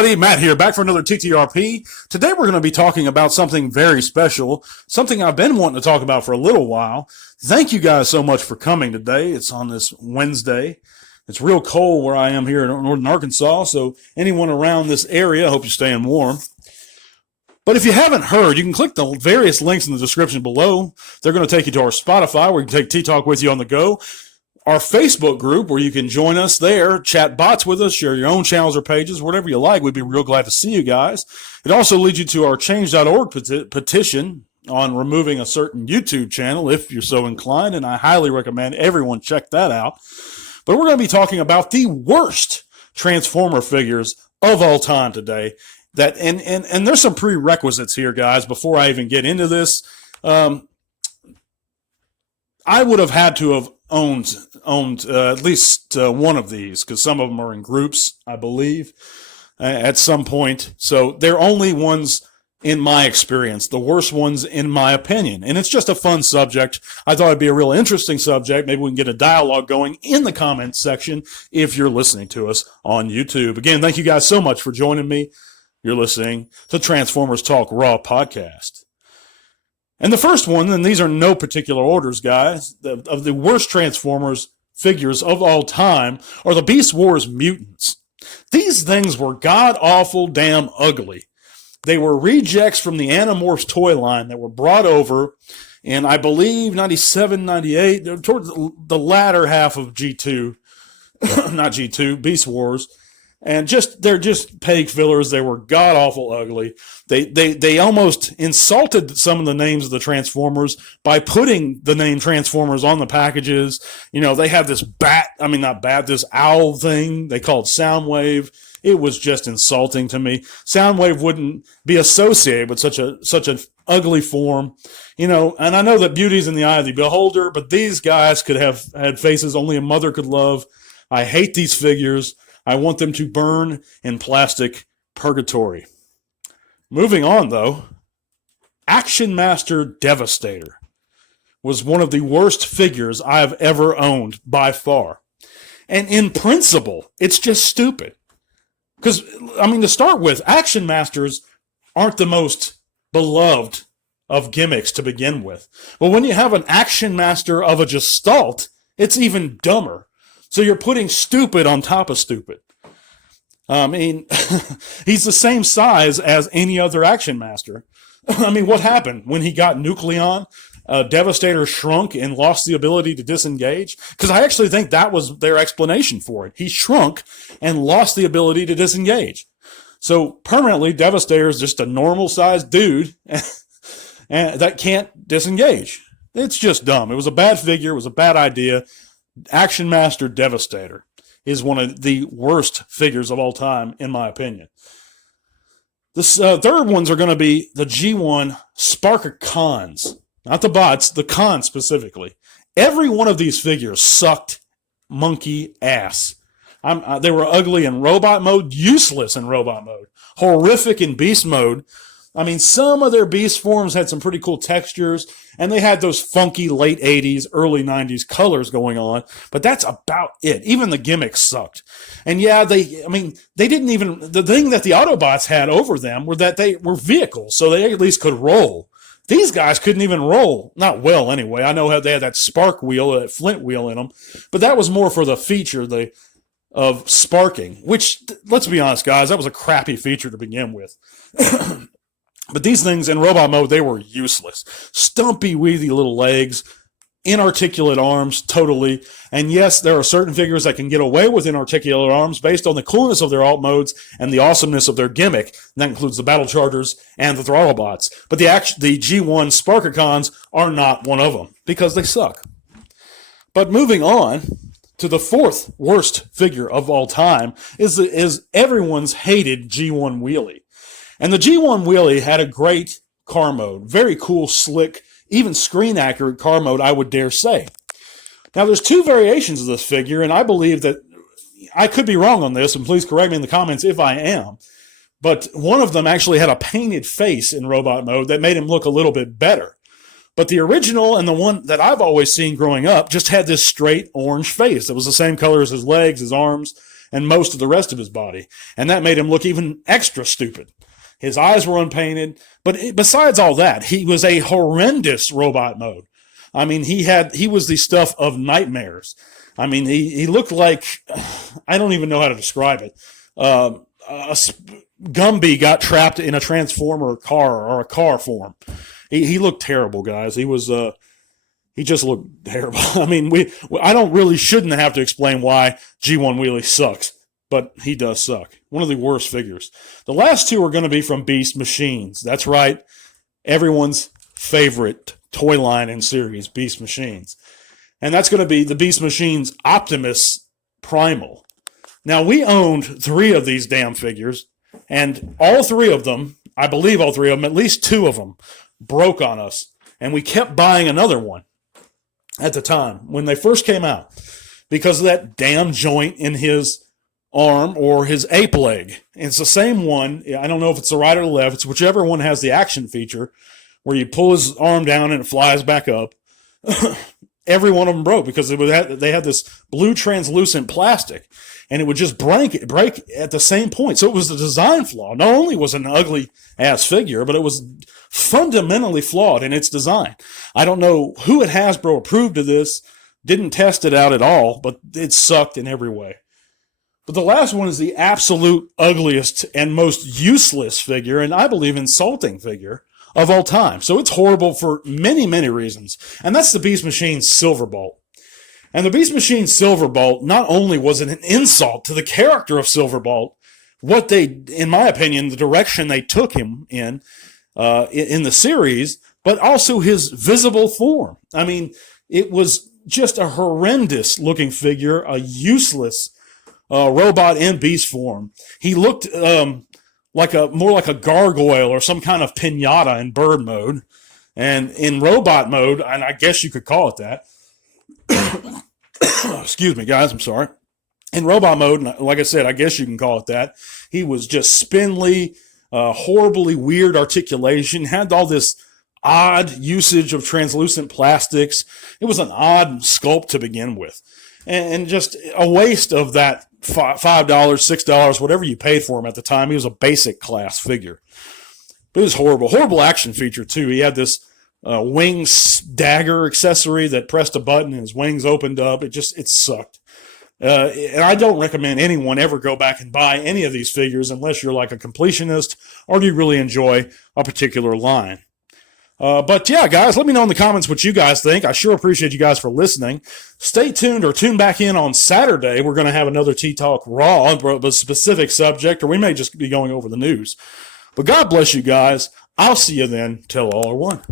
everybody. Matt here, back for another TTRP. Today we're going to be talking about something very special, something I've been wanting to talk about for a little while. Thank you guys so much for coming today. It's on this Wednesday. It's real cold where I am here in northern Arkansas, so anyone around this area, I hope you're staying warm. But if you haven't heard, you can click the various links in the description below. They're going to take you to our Spotify, where you can take T-Talk with you on the go. Our Facebook group, where you can join us there, chat bots with us, share your own channels or pages, whatever you like. We'd be real glad to see you guys. It also leads you to our change.org petition on removing a certain YouTube channel, if you're so inclined, and I highly recommend everyone check that out. But we're going to be talking about the worst Transformer figures of all time today. And there's some prerequisites here, guys, before I even get into this. I would have had to have owned at least one of these, because some of them are in groups, I believe, at some point. So they're only ones in my experience, the worst ones in my opinion. And it's just a fun subject. I thought it'd be a real interesting subject. Maybe we can get a dialogue going in the comments section if you're listening to us on YouTube. Again, thank you guys so much for joining me. You're listening to Transformers Talk Raw podcast. And the first one, and these are no particular orders, guys, of the worst Transformers figures of all time are the Beast Wars Mutants. These things were god-awful damn ugly. They were rejects from the Animorphs toy line that were brought over in, I believe, 97, 98, towards the latter half of G2, not G2, Beast Wars. And they're just peg fillers. They were god-awful ugly. They almost insulted some of the names of the Transformers by putting the name Transformers on the packages. You know, they have this this owl thing they called Soundwave. It was just insulting to me. Soundwave wouldn't be associated with such an ugly form. You know, and I know that beauty's in the eye of the beholder, but these guys could have had faces only a mother could love. I hate these figures. I want them to burn in plastic purgatory. Moving on, though, Action Master Devastator was one of the worst figures I've ever owned by far. And in principle, it's just stupid. Because, to start with, Action Masters aren't the most beloved of gimmicks to begin with. But when you have an Action Master of a Gestalt, it's even dumber. So you're putting stupid on top of stupid. He's the same size as any other Action Master. What happened when he got Nucleon? Devastator shrunk and lost the ability to disengage? Because I actually think that was their explanation for it. He shrunk and lost the ability to disengage. So permanently, Devastator is just a normal-sized dude and that can't disengage. It's just dumb. It was a bad figure. It was a bad idea. Action Master Devastator is one of the worst figures of all time, in my opinion. The third ones are going to be the G1 Sparkacons. Not the bots, the cons specifically. Every one of these figures sucked monkey ass. They were ugly in robot mode, useless in robot mode, horrific in beast mode. Some of their beast forms had some pretty cool textures, and they had those funky late 80s, early 90s colors going on, but that's about it. Even the gimmicks sucked. And yeah, they didn't even, the thing that the Autobots had over them were that they were vehicles, so they at least could roll. These guys couldn't even roll. Not well, anyway. I know how they had that spark wheel, that flint wheel in them, but that was more for the feature of sparking, which, let's be honest, guys, that was a crappy feature to begin with. But these things in robot mode, they were useless. Stumpy, weedy little legs, inarticulate arms, totally. And yes, there are certain figures that can get away with inarticulate arms based on the coolness of their alt modes and the awesomeness of their gimmick. And that includes the Battle Chargers and the Throttlebots. But the G1 Sparkacons are not one of them because they suck. But moving on to the fourth worst figure of all time is everyone's hated G1 Wheelie. And the G1 Wheelie had a great car mode, very cool, slick, even screen-accurate car mode, I would dare say. Now, there's two variations of this figure, and I believe that I could be wrong on this, and please correct me in the comments if I am, but one of them actually had a painted face in robot mode that made him look a little bit better. But the original and the one that I've always seen growing up just had this straight orange face. It was the same color as his legs, his arms, and most of the rest of his body. And that made him look even extra stupid. His eyes were unpainted. But besides all that, he was a horrendous robot mode. I mean, he was the stuff of nightmares. I mean, he looked like, I don't even know how to describe it. Gumby got trapped in a transformer car or a car form. He looked terrible, guys. He just looked terrible. I mean, shouldn't have to explain why G1 Wheelie sucks, but he does suck. One of the worst figures. The last two are going to be from Beast Machines. That's right. Everyone's favorite toy line and series, Beast Machines. And that's going to be the Beast Machines Optimus Primal. Now, we owned 3 of these damn figures, and all 3 of them, I believe all 3 of them, at least 2 of them, broke on us. And we kept buying another one at the time when they first came out because of that damn joint in his arm or his ape leg. And it's the same one. I don't know if it's the right or the left. It's whichever one has the action feature where you pull his arm down and it flies back up. Every one of them broke because they had this blue translucent plastic, and it would just break at the same point. So it was a design flaw. Not only was it an ugly ass figure, but it was fundamentally flawed in its design. I don't know who at Hasbro approved of this, didn't test it out at all, but it sucked in every way. But the last one is the absolute ugliest and most useless figure, and I believe insulting figure of all time. So it's horrible for many, many reasons. And that's the Beast Machine Silverbolt. And the Beast Machine Silverbolt, not only was it an insult to the character of Silverbolt, in my opinion, the direction they took him in the series, but also his visible form. I mean, it was just a horrendous looking figure, a robot in beast form. He looked more like a gargoyle or some kind of pinata in bird mode, and in robot mode, and I guess you could call it that. Excuse me, guys. I'm sorry. In robot mode, like I said, I guess you can call it that. He was just spindly, horribly weird articulation. Had all this odd usage of translucent plastics. It was an odd sculpt to begin with, and just a waste of that $5, $6, whatever you paid for him at the time. He was a basic class figure. But it was horrible action feature too. He had this wings dagger accessory that pressed a button and his wings opened up. It sucked. And I don't recommend anyone ever go back and buy any of these figures unless you're like a completionist or you really enjoy a particular line. But yeah, guys, let me know in the comments what you guys think. I sure appreciate you guys for listening. Stay tuned or tune back in on Saturday. We're going to have another Tea Talk Raw on a specific subject, or we may just be going over the news. But God bless you guys. I'll see you then. Till all are one.